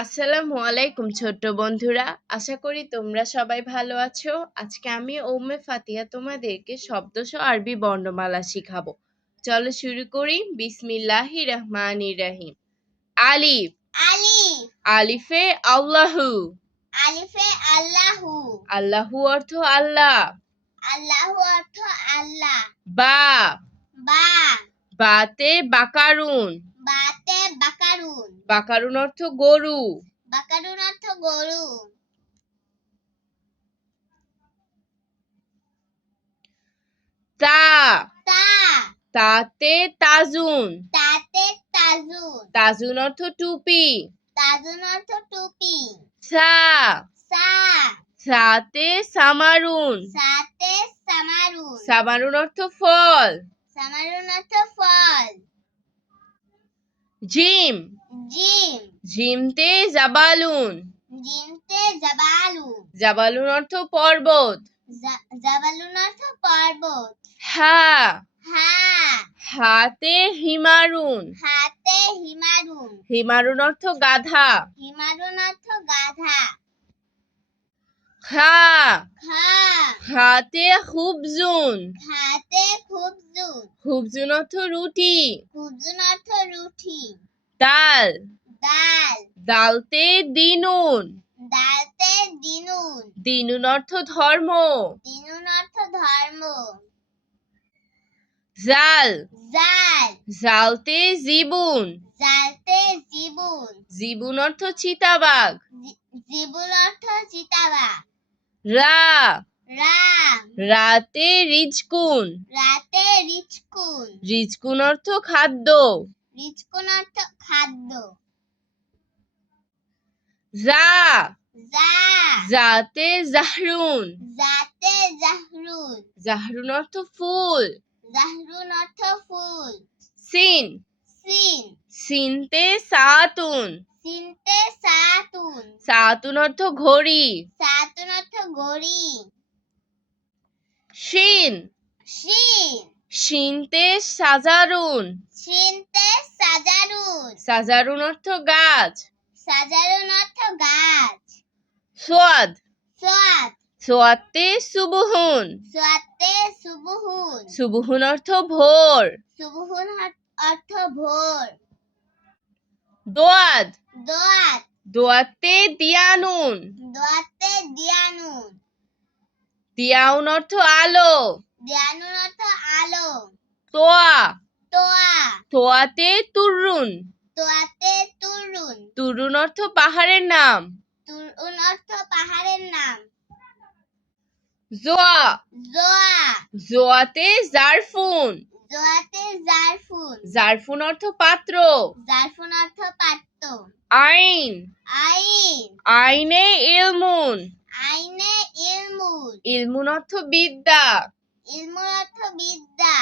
আসসালামু আলাইকুম ছোট্ট বন্ধুরা, আশা করি তোমরা সবাই ভালো আছো। আজকে আমি উম্মে ফাতিহা তোমাদেরকে শব্দসহ আরবি বর্ণমালা শিখাবো। চলো শুরু করি। বিসমিল্লাহির রহমানির রহিম। আলিফ। আলিফ। আলিফে আল্লাহু। আলিফে আল্লাহু। আল্লাহু অর্থ আল্লাহ। আল্লাহু অর্থ আল্লাহ। বা। বা। বাতে বাকারুন। বাতে বাকারুন। বাকারুন অর্থ গরু। বাকারুন অর্থ গরু। তা। তা। তাতে তাজুন। তাতে তাজুন। তাজুন অর্থ টুপি। তাজুন অর্থ টুপি। সা। সা। সাতে সামারুন। সাতে সামারুন। সামারুন অর্থ ফল। সামারুন অর্থ ফল। জিম। জিম। জিমতে জাবালুন। জিমতে জাবালু। জাবালুন অর্থ পর্বত। জাবালুন অর্থ পর্বত। হা। হা। হাতে হিমারুন। হাতে হিমারুন। হিমারুন অর্থ গাধা। হিমারুন অর্থ গাধা। খা। খা। খাতে খুবজুন। খাতে খুবজুন। খুবজুন অর্থ রুটি। খুবজুন অর্থ রুটি। দাল। ডাল। দালতে দিনুন। ডালতে দিনুন। দিনুন অর্থ ধর্ম। দিনুন অর্থ ধর্ম। জাল। জাল। জালতে জিবুন। জালতে জিবুন। জিবুন অর্থ চিতাবাঘ। জিবুন অর্থ চিতাবাঘ। রা। রা। রাতে রিজকুন। রাতে রিচকুন। রিজকুন অর্থ খাদ্য। রিচকুন অর্থ খাদ্য। জা। জা। জাতে জাহরুন। জাতে জাহরুন। জাহরুন অর্থ ফুল। জাহরুন অর্থ ফুল। সিন। সিন। সিনতে সাতুন। সিনতে সাতুন। সাতুন অর্থ ঘড়ি। সাতুন অর্থ ঘড়ি। শিন। শিন। শিনতে সাজারুন। শিনতে সাজারুন। সাজারুন অর্থ গাছ। সাজারুন অর্থ গাছ। সোয়াদ। সোয়াত। সোয়াতে সুবুহুন। সোয়াতে সুবুহুন। সুবুহুন অর্থ ভোর। সুবুহুন অর্থ ভোর। দোয়াদ। দোয়াত। দোয়াতে দিয়ানুন। দোয়াতে দিয়ানুন। দিয়াউন অর্থ আলো। দিয়ানুন অর্থ আলো। তোয়া। তোয়া। তোয়াতে তুরুন। তোয়াতে তুরুন। তুরুন অর্থ পাহাড়ের নাম। তুরুন অর্থ পাহাড়ের নাম। জোয়া। জোয়া। জোয়াতে জারফুন। জোয়াতে জারফুন। জারফুন অর্থ পাত্র। জারফুন অর্থ পাত্র। আইন। আইন। আইনে ইলমুন। আইনে ইলমুন। ইলমুন অর্থ বিদ্যা। ইলমুন অর্থ বিদ্যা।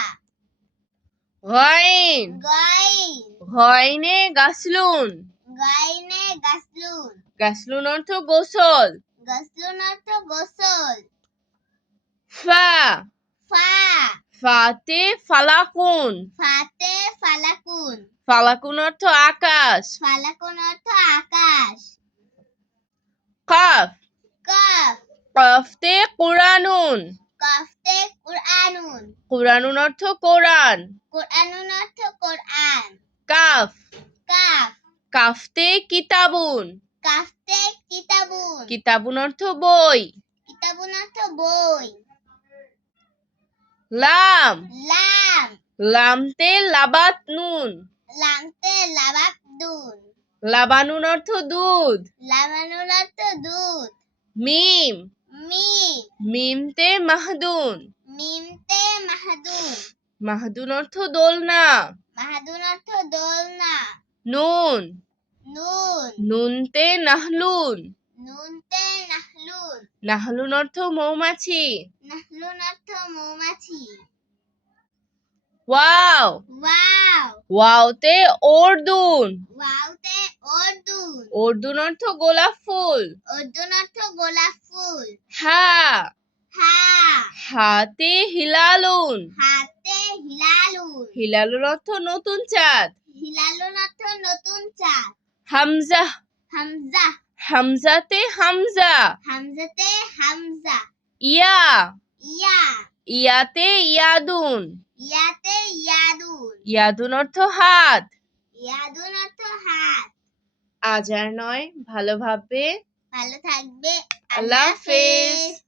গাইন। গাইন। গাইনে গাসলুন। গাইনে গাসলুন। গাসলুন অর্থ গোসল। গাসলুন অর্থ গোসল। ফা। ফা। ফাতে ফালাকুন। ফাতে ফালাকুন। ফালাকুন অর্থ আকাশ। ফালাকুন অর্থ আকাশ। কাফ। কাফ। কাফতে কুরআনুন। কাফতে কুরআনুন। কুরআনুন অর্থ কোরআন। কুরআনুন অর্থ কোরআন। কাফ। কাফ। কাফতে কিতাবুন। কাফতে কিতাবুন। কিতাবুন অর্থ বই। কিতাবুন অর্থ বই। লাম। লাম। লামতে লাবাত নুন। লামতে লাবাবদুন। লাবানুন অর্থ দুধ। লাবানুন অর্থ দুধ। মিম। মিম। মিমতে মাহদুন। মিমতে মাহাদুন। মাহদুন অর্থ দোলনা। মাহাদুন অর্থ দোলনা। নুন। নুন। নুনতে নাহলুন। নুনতে নাহলুন। নাহলুন অর্থ মৌমাছি। নাহলুন অর্থ মৌমাছি। ওয়াও। ওয়াও। ওয়াওতে ওরদুন। ওয়াওতে অর্দুন। অর্দুন অর্থ গোলাপ ফুল। অর্দুন অর্থ গোলাপ ফুল। হা। হা। হাতে হিলালুন। হাতে হিলালুন। হিলালুন অর্থ নতুন চাঁদ। হিলালুন অর্থ নতুন চাঁদ। হামজা। হামজা হামজাতে হামজা। হামজাতে হামজা ইয়া ইয়া ইয়াতে ইয়াদুন। ইয়াতে ইয়াদুন ইয়াদুন অর্থ হাত। ইয়াদুন অর্থ হাত। আজ আর নয়, ভালোভাবে। ভালো থাকবে। আল্লাহ হাফেজ।